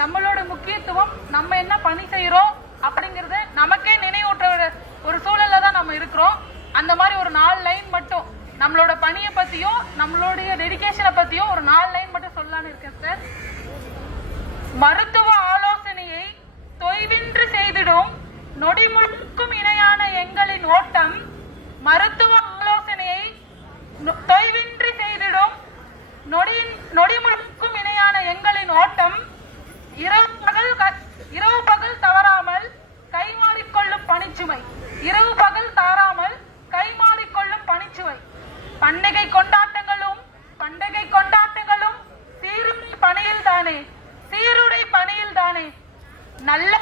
நம்மளோட முக்கியத்துவம், நம்ம என்ன பணி செய்யறோம் அப்படிங்கறத நமக்கே நினைவூட்டுற ஒரு சூழல்ல தான் நம்ம இருக்கிறோம். அந்த மாதிரி ஒரு 4 லைன் மட்டும் நம்மளோட பணியை பத்தியும் நம்மளுடைய டெடிகேஷனை பத்தியும் ஒரு 4 லைன் மட்டும் சொல்லலான்னு இருக்கேன் சார். மருத்துவ ஆலோசனையை தொய்வின்றி செய்திடும் நொடி முழுக்கும் இணையான எங்களின் ஓட்டம். மருத்துவ ஆலோசனையை தொய்வின்றி செய்திடும் நொடி முழுக்கும் இணையான எங்களின் ஓட்டம். இரவு பகல் தவறாமல் கைமாறிக்கொள்ளும் பணிச்சுமை. இரவு பகல் தாராமல் கைமாறிக்கொள்ளும் பணிச்சுவை. பண்டிகை கொண்டாட்டங்களும் சீருடை பணியில் தானே நல்ல